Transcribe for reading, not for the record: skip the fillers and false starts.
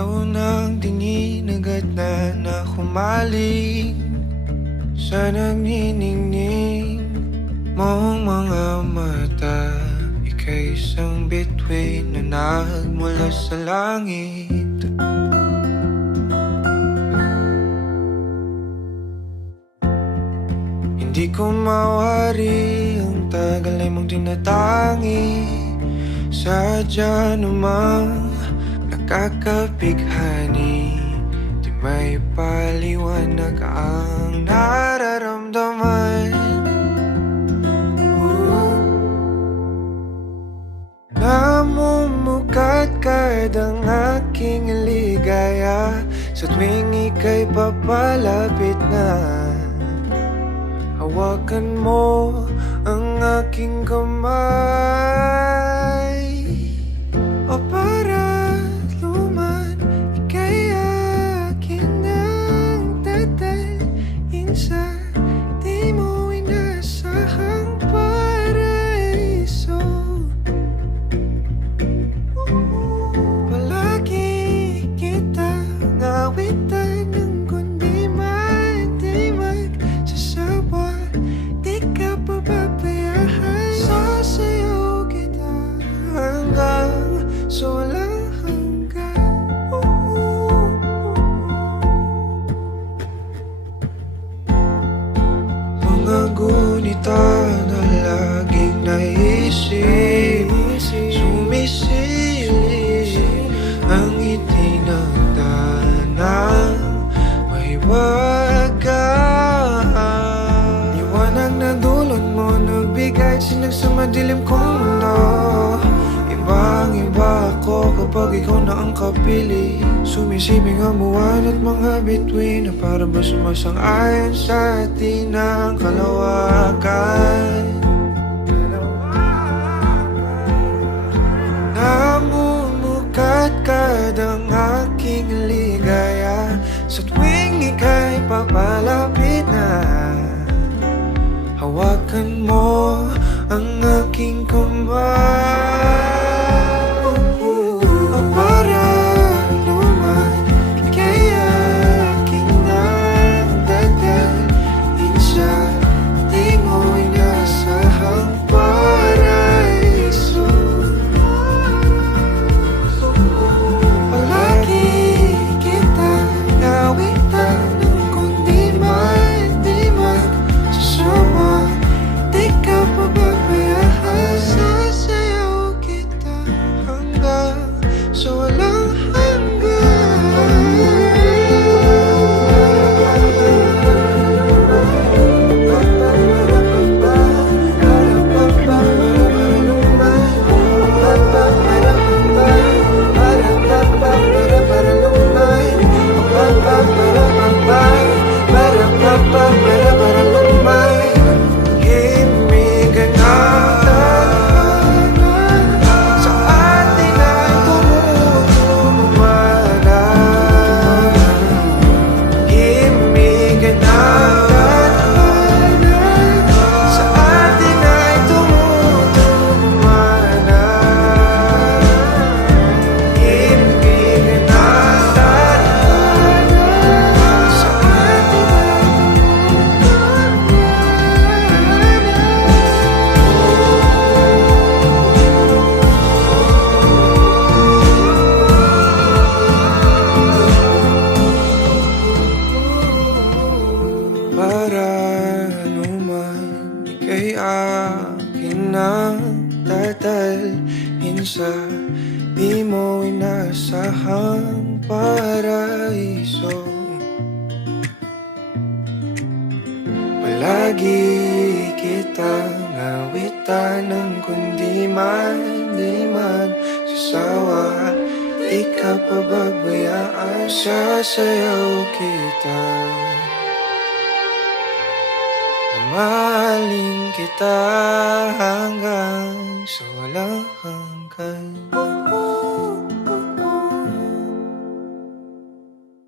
Sa unang tingin agad na humaling sa nagniningning mong mga mata. Ika'y isang bituin na nagmula sa langit. Hindi ko mawari ang tagal ay mong tinatangi. Sadya namang nakakapighani, di may paliwanag ang nararamdaman. Namumukadkad ang aking ligaya sa tuwing ika'y papalapit na. Hawakan mo ang aking kamay, o para luman, ika'y akin ng dadalhin sa di mo inasahang paraiso. Palagi kitang awitan ng kundi man di magsasawa. Di ka pababayaan, sasayaw kita hanggang sa walang hanggan. Mga gunita na laging naisip, sumisilip ang ngiti ng tanang may wagas. Liwanag na dulot mo nagbigay sinag sa madilim kong mundo. Ibang-iba ako kapag ikaw na ang kapili. Sumisibing ang buwan at mga bituin na para ba sumasang-ayon sa atin ang kalawakan. Namumukadkad ang aking ligaya sa tuwing ika'y papalapit na. Hawakan mo ang aking kamay, o para luman, ika'y aking nang dadalhin sa di mo inasahang paraiso. Palagi kitang awitan ng kundi man di magsasawa. Di ka pababayaan, sasayaw kita hanggang sa walang para luman, ika'y akin nang dadalhin sa di mo inasahang paraiso. Palagi kitang awitan ng kundi man di magsasawa. Di ka pababayaan, sasayaw kita. Mahalin kita hanggang sa walang hanggan.